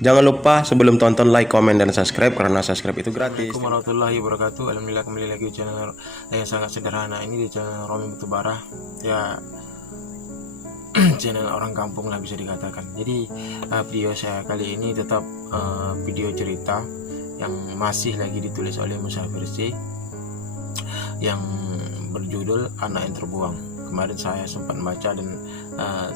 Jangan lupa sebelum tonton like, komen, dan subscribe karena subscribe itu gratis. Assalamualaikum warahmatullahi wabarakatuh. Alhamdulillah kembali lagi di channel yang sangat sederhana ini, di channel Romi Batubara. Ya, channel orang kampung lah bisa dikatakan. Jadi video saya kali ini tetap video cerita yang masih lagi ditulis oleh Musafir C yang berjudul Anak yang Terbuang. Kemarin saya sempat baca dan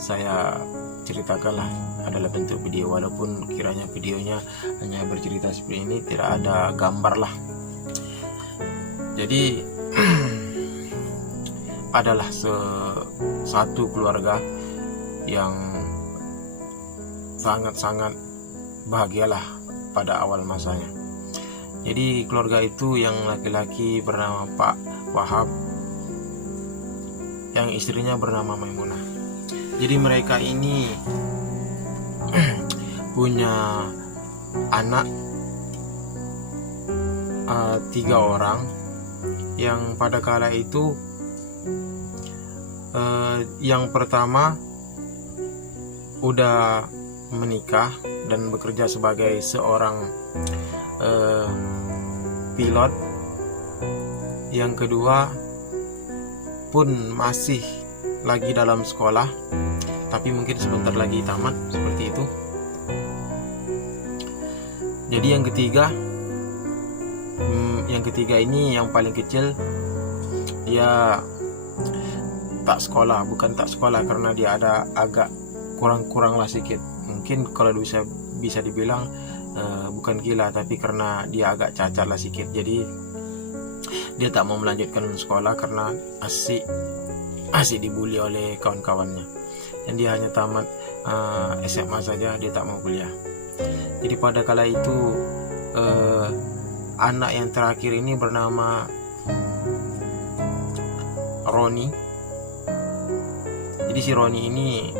saya ceritakanlah adalah bentuk video, walaupun kiranya videonya hanya bercerita seperti ini, tidak ada gambar lah. Jadi adalah satu keluarga yang sangat-sangat bahagialah pada awal masanya. Jadi keluarga itu yang laki-laki bernama Pak Wahab, yang istrinya bernama Maimunah. Jadi mereka ini punya anak 3 orang, yang pada kala itu yang pertama udah menikah dan bekerja sebagai seorang pilot. Yang kedua pun masih lagi dalam sekolah, tapi mungkin sebentar lagi tamat, seperti itu. Jadi yang ketiga ini yang paling kecil, dia tak sekolah, bukan tak sekolah karena dia ada agak kurang lah sedikit. Mungkin kalau bisa dibilang bukan gila, tapi karena dia agak cacat lah sedikit. Jadi dia tak mau melanjutkan sekolah karena asik dibully oleh kawan-kawannya, dan dia hanya tamat SMA saja, dia tak mau kuliah. Jadi pada kala itu anak yang terakhir ini bernama Roni. Jadi si Roni ini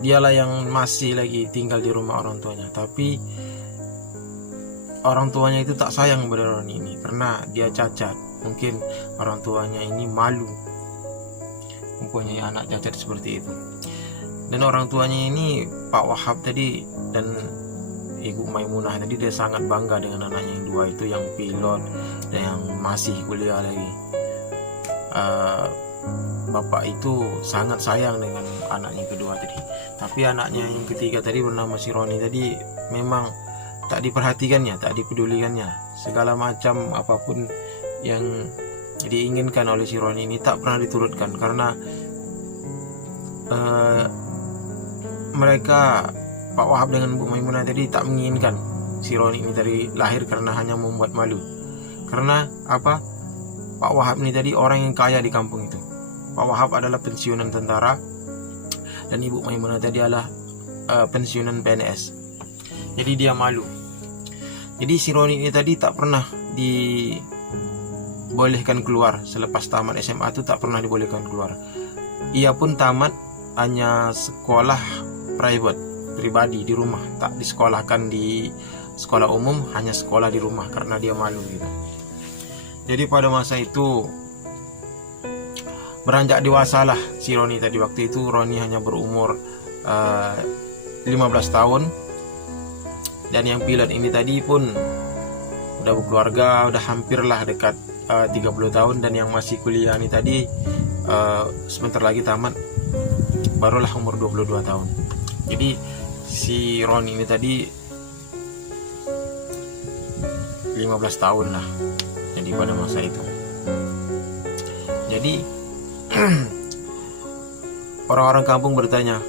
dialah yang masih lagi tinggal di rumah orang tuanya, tapi orang tuanya itu tak sayang kepada Roni ini karena dia cacat. Mungkin orang tuanya ini malu mempunyai anak cacat seperti itu. Dan orang tuanya ini Pak Wahab tadi dan Ibu Maimunah tadi, dia sangat bangga dengan anaknya yang dua itu, yang pilot dan yang masih kuliah lagi. Bapak itu sangat sayang dengan anaknya kedua tadi. Tapi anaknya yang ketiga tadi bernama si Roni tadi memang tak diperhatikannya, tak dipedulikannya. Segala macam apapun yang diinginkan oleh si Roni ini tak pernah diturutkan, karena mereka Pak Wahab dengan Bu Maimunah tadi tak menginginkan si Roni ini dari lahir karena hanya membuat malu. Karena apa? Pak Wahab ini tadi orang yang kaya di kampung itu. Pak Wahab adalah pensiunan tentara dan Ibu Maimunah tadi adalah pensiunan PNS. Jadi dia malu. Jadi si Roni ini tadi tak pernah dibolehkan keluar. Selepas tamat SMA itu tak pernah dibolehkan keluar. Ia pun tamat hanya sekolah pribadi di rumah, tak disekolahkan di sekolah umum, hanya sekolah di rumah karena dia malu gitu. Jadi pada masa itu beranjak dewasa lah si Roni tadi. Waktu itu Roni hanya berumur 15 tahun. Dan yang pilot ini tadi pun udah berkeluarga, udah hampirlah dekat 30 tahun. Dan yang masih kuliah ini tadi sebentar lagi tamat, barulah umur 22 tahun. Jadi si Roni ini tadi 15 tahun lah jadi pada masa itu. Jadi orang-orang kampung bertanya,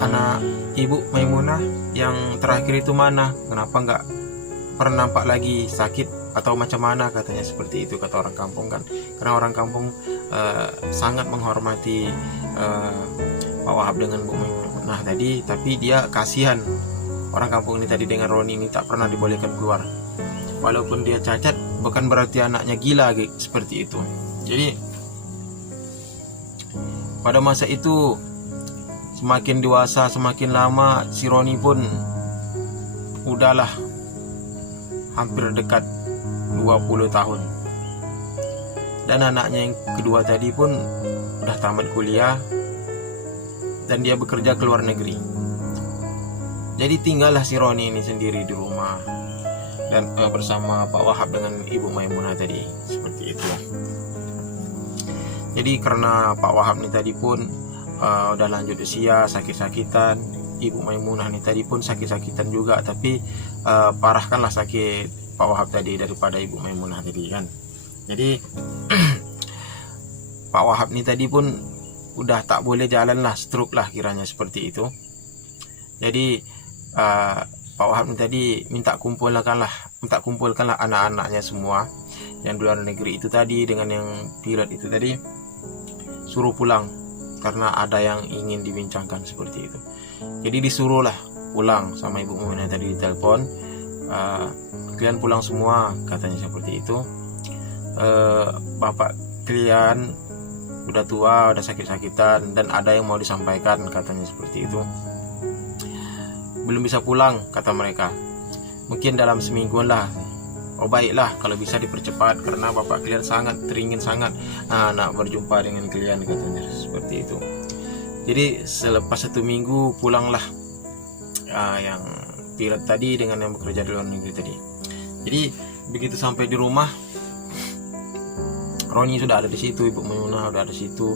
anak Ibu Maimunah yang terakhir itu mana? Kenapa nggak pernah nampak lagi, sakit atau macam mana? Katanya seperti itu, kata orang kampung kan. Karena orang kampung sangat menghormati Pak Wahab dengan Bu Maimunah tadi, tapi dia kasihan orang kampung ini tadi dengan Roni ini tak pernah dibolehkan keluar. Walaupun dia cacat, bukan berarti anaknya gila seperti itu. Jadi pada masa itu semakin dewasa, semakin lama si Roni pun udahlah hampir dekat 20 tahun. Dan anaknya yang kedua tadi pun udah tamat kuliah dan dia bekerja ke luar negeri. Jadi tinggallah si Roni ini sendiri di rumah dan bersama Pak Wahab dengan Ibu Maimunah tadi, seperti itu. Jadi karena Pak Wahab ini tadi pun udah lanjut usia, sakit-sakitan, Ibu Maimunah ini tadi pun sakit-sakitan juga, tapi parahkanlah sakit Pak Wahab tadi daripada Ibu Maimunah tadi kan. Jadi Pak Wahab ini tadi pun udah tak boleh jalan lah, stroke lah kiranya, seperti itu. Jadi Pak Wahab ini tadi minta kumpulkanlah anak-anaknya semua yang di luar negeri itu tadi dengan yang pilot itu tadi, suruh pulang karena ada yang ingin dibincangkan, seperti itu. Jadi disuruhlah pulang sama Ibu Maimunah tadi di telepon. Kalian pulang semua, katanya seperti itu. Bapak kalian udah tua, udah sakit-sakitan, dan ada yang mau disampaikan, katanya seperti itu. Belum bisa pulang, kata mereka, mungkin dalam semingguan lah. Oh baiklah, kalau bisa dipercepat karena bapak kalian sangat teringin sangat nak berjumpa dengan kalian, katanya seperti itu. Jadi selepas 1 minggu pulanglah yang pilot tadi dengan yang bekerja di luar negeri tadi. Jadi begitu sampai di rumah, Roni sudah ada di situ, Ibu Maimunah sudah ada di situ,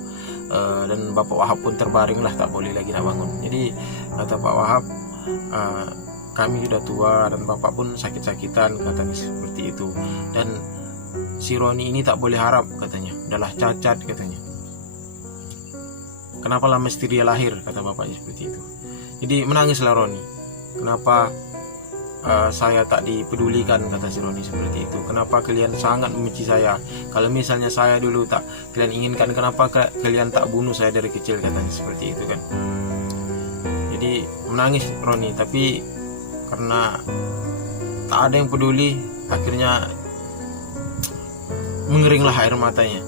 dan Bapak Wahab pun terbaring lah, tak boleh lagi nak bangun. Jadi kata Pak Wahab, kami sudah tua dan Bapak pun sakit-sakitan, katanya seperti itu. Dan si Roni ini tak boleh harap, katanya, adalah cacat, katanya. Kenapa lah mesti dia lahir, kata bapaknya seperti itu. Jadi menangislah Roni. Kenapa saya tak dipedulikan, kata si Roni seperti itu. Kenapa kalian sangat membenci saya? Kalau misalnya saya dulu tak kalian inginkan, kenapa kalian tak bunuh saya dari kecil, katanya seperti itu kan. Jadi menangis Roni, tapi karena tak ada yang peduli, akhirnya mengeringlah air matanya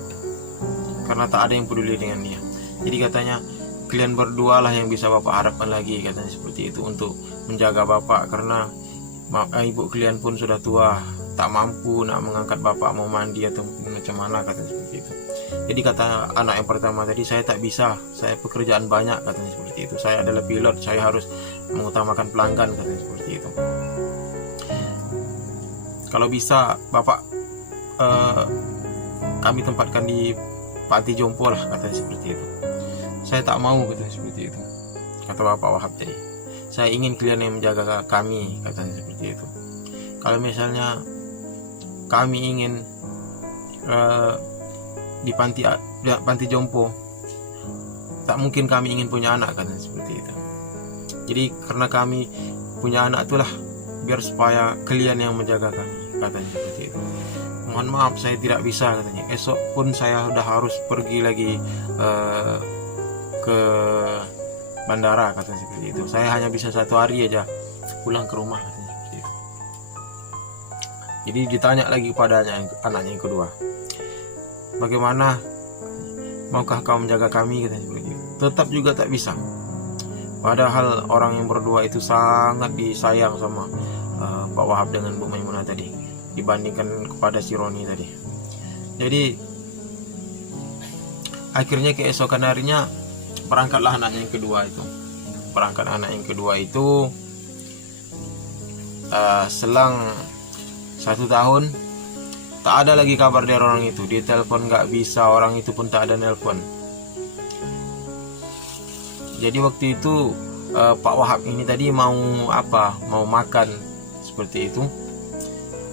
karena tak ada yang peduli dengan dia. Jadi katanya, kalian berdua lah yang bisa bapak harapkan lagi, katanya seperti itu, untuk menjaga bapak, karena ibu kalian pun sudah tua, tak mampu nak mengangkat bapak mau mandi atau macam mana, katanya seperti itu. Jadi kata anak yang pertama tadi, saya tak bisa, saya pekerjaan banyak, katanya seperti itu. Saya adalah pilot, saya harus mengutamakan pelanggan, katanya seperti itu. Kalau bisa bapak kami tempatkan di panti jompo lah, katanya seperti itu. Saya tak mau, katanya seperti itu, kata Bapak Wahab tadi. Saya ingin kalian yang menjaga kami, katanya seperti itu. Kalau misalnya kami ingin di panti jompo, tak mungkin kami ingin punya anak, katanya seperti itu. Jadi karena kami punya anak itulah biar supaya kalian yang menjaga kami, katanya seperti itu. Mohon maaf saya tidak bisa, katanya. Esok pun saya sudah harus pergi lagi ke bandara, katanya seperti itu. Saya hanya bisa 1 hari aja pulang ke rumah, katanya seperti itu. Jadi ditanya lagi kepadanya anaknya yang kedua, bagaimana, maukah kau menjaga kami, katanya seperti itu. Tetap juga tak bisa, padahal orang yang berdua itu sangat disayang sama Pak Wahab dengan Bu Maimunah tadi dibandingkan kepada si Roni tadi. Jadi akhirnya keesokan harinya berangkatlah anaknya yang kedua itu. Berangkat anak yang kedua itu selang 1 tahun tak ada lagi kabar dari orang itu. Dia telepon nggak bisa, orang itu pun tak ada nelpon. Jadi waktu itu Pak Wahab ini tadi mau makan seperti itu.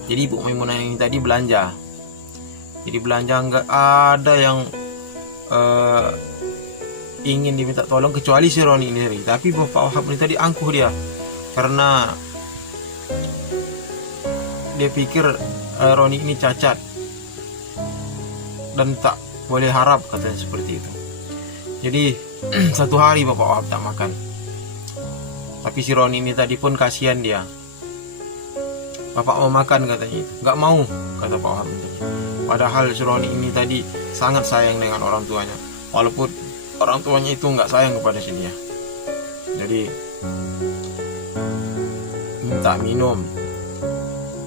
Jadi Ibu Maimunah ini tadi belanja. Jadi belanja nggak ada yang ingin diminta tolong kecuali si Roni ini. Tapi Bapak Wahab ini tadi angkuh dia, karena dia pikir Roni ini cacat dan tak boleh harap, katanya seperti itu. Jadi 1 hari Bapak Wahab tak makan. Tapi si Roni ini tadi pun kasihan dia. Bapak mau makan, katanya. Nggak mau, kata Pak Wahab. Padahal si Roni ini tadi sangat sayang dengan orang tuanya, walaupun orang tuanya itu nggak sayang kepada si dia. Jadi minta minum,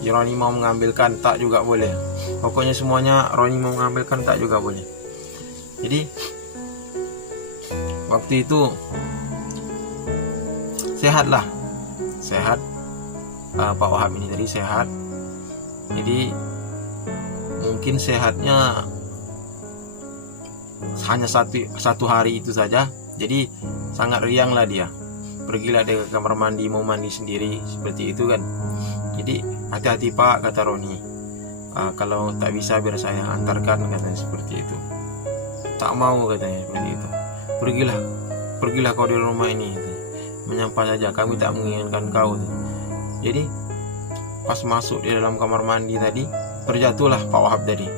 si Roni mau mengambilkan tak juga boleh. Pokoknya semuanya Roni mau mengambilkan tak juga boleh. Jadi waktu itu sehat. Pak Wahab ini tadi sehat, jadi mungkin sehatnya hanya satu hari itu saja, jadi sangat riang lah dia. Pergilah dia ke kamar mandi, mau mandi sendiri seperti itu kan. Jadi hati-hati Pak, kata Roni, kalau tak bisa biar saya antarkan, katanya seperti itu. Tak mau, katanya seperti itu. Pergilah kau dari rumah ini, menyapa saja, kami tak menginginkan kau. Jadi pas masuk di dalam kamar mandi tadi, terjatuhlah Pak Wahab tadi.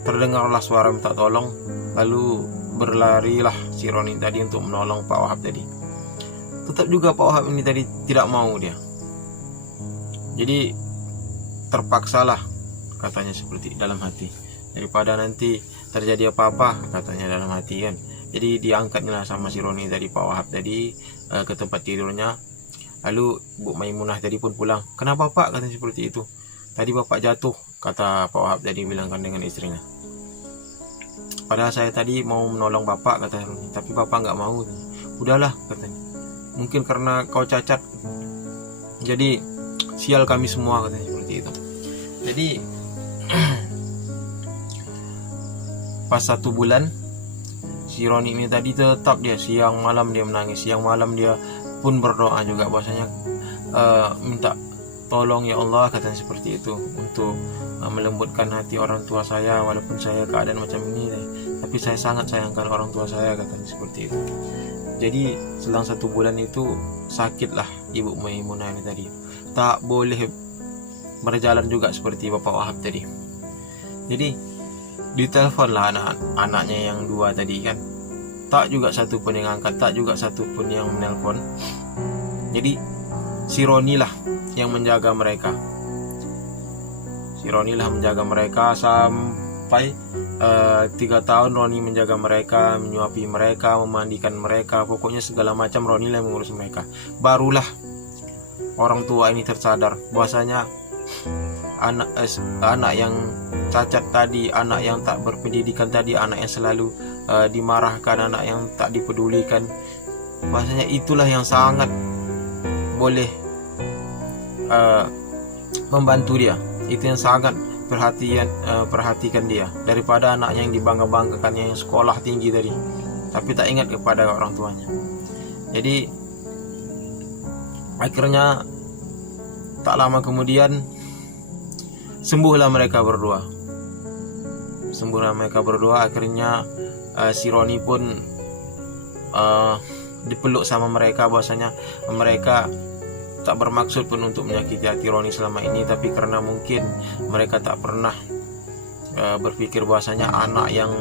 Terdengarlah suara minta tolong, lalu berlarilah si Roni tadi untuk menolong Pak Wahab tadi. Tetap juga Pak Wahab ini tadi tidak mau dia. Jadi terpaksalah, katanya seperti dalam hati, daripada nanti terjadi apa-apa, katanya dalam hati kan. Jadi diangkatnya sama si Roni tadi, Pak Wahab tadi, ke tempat tidurnya. Lalu Bu Maimunah tadi pun pulang. Kenapa Pak, katanya seperti itu. Tadi Bapak jatuh, kata Pak Wahab tadi bilangkan dengan istrinya. Padahal saya tadi mau menolong Bapak, kata Roni, tapi Bapak nggak mau. Udahlah, katanya, mungkin karena kau cacat, jadi sial kami semua, katanya seperti itu. Jadi pas 1 bulan si Roni ini tadi tetap dia siang malam dia menangis, siang malam dia pun berdoa juga, bahwasanya minta tolong ya Allah, katanya seperti itu, untuk melembutkan hati orang tua saya, walaupun saya keadaan macam ini, tapi saya sangat sayangkan orang tua saya, katanya seperti itu. Jadi selang 1 bulan itu sakitlah Ibu Maimunah ini tadi, tak boleh berjalan juga seperti Bapak Wahab tadi. Jadi diteleponlah anak-anaknya yang 2 tadi kan, tak juga satu pun yang angkat, tak juga satu pun yang menelpon. Jadi si Roni lah yang menjaga mereka. Si Roni lah menjaga mereka sampai 3 tahun Roni menjaga mereka, menyuapi mereka, memandikan mereka, pokoknya segala macam Roni lah yang mengurus mereka. Barulah orang tua ini tersadar bahwasanya anak yang cacat tadi, anak yang tak berpendidikan tadi, anak yang selalu dimarahkan, anak yang tak dipedulikan, bahwasanya itulah yang sangat boleh membantu dia, itu yang sangat perhatikan dia, daripada anaknya yang dibangga-banggakannya yang sekolah tinggi tadi tapi tak ingat kepada orang tuanya. Jadi akhirnya tak lama kemudian sembuhlah mereka berdua. Akhirnya si Roni pun dipeluk sama mereka, bahwasanya mereka tak bermaksud pun untuk menyakiti hati Roni selama ini, tapi karena mungkin mereka tak pernah berpikir bahwasanya anak yang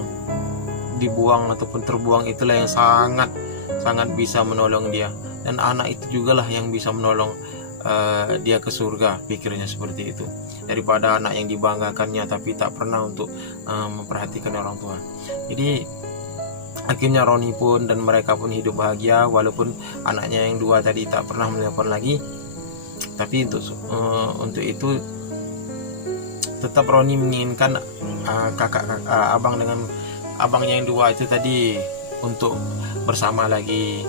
dibuang ataupun terbuang itulah yang sangat bisa menolong dia, dan anak itu jugalah yang bisa menolong dia ke surga, pikirnya seperti itu, daripada anak yang dibanggakannya tapi tak pernah untuk memperhatikan orang tua. Jadi akhirnya Roni pun dan mereka pun hidup bahagia, walaupun anaknya yang 2 tadi tak pernah menelpon lagi. Tapi untuk itu tetap Roni menginginkan abang dengan abangnya yang 2 itu tadi untuk bersama lagi,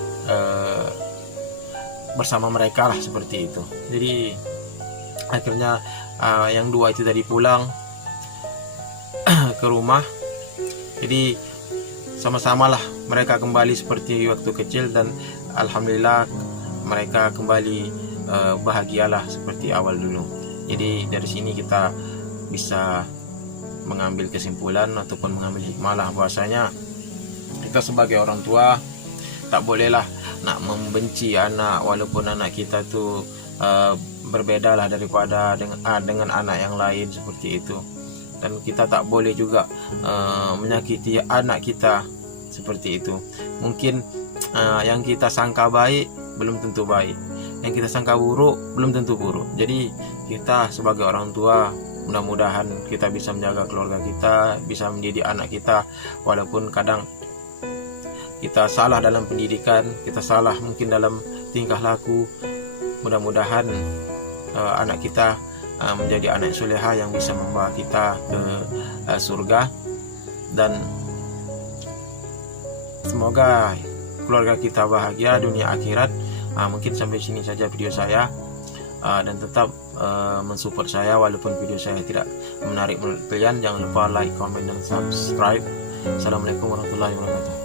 bersama mereka lah, seperti itu. Jadi akhirnya yang 2 itu tadi pulang ke rumah. Jadi sama-samalah mereka kembali seperti waktu kecil, dan alhamdulillah mereka kembali bahagialah seperti awal dulu. Jadi dari sini kita bisa mengambil kesimpulan ataupun mengambil hikmah lah, bahwasanya kita sebagai orang tua tak bolehlah nak membenci anak, walaupun anak kita tuh berbeda lah daripada dengan anak yang lain, seperti itu. Dan kita tak boleh juga menyakiti anak kita, seperti itu. Mungkin yang kita sangka baik belum tentu baik, yang kita sangka buruk belum tentu buruk. Jadi kita sebagai orang tua, mudah-mudahan kita bisa menjaga keluarga kita, bisa mendidik anak kita, walaupun kadang kita salah dalam pendidikan, kita salah mungkin dalam tingkah laku. Mudah-mudahan anak kita menjadi anak soleha yang bisa membawa kita ke surga, dan semoga keluarga kita bahagia dunia akhirat, Mungkin sampai sini saja video saya, dan tetap mensupport saya walaupun video saya tidak menarik menurut kalian. Jangan lupa like, comment, dan subscribe. Assalamualaikum warahmatullahi wabarakatuh.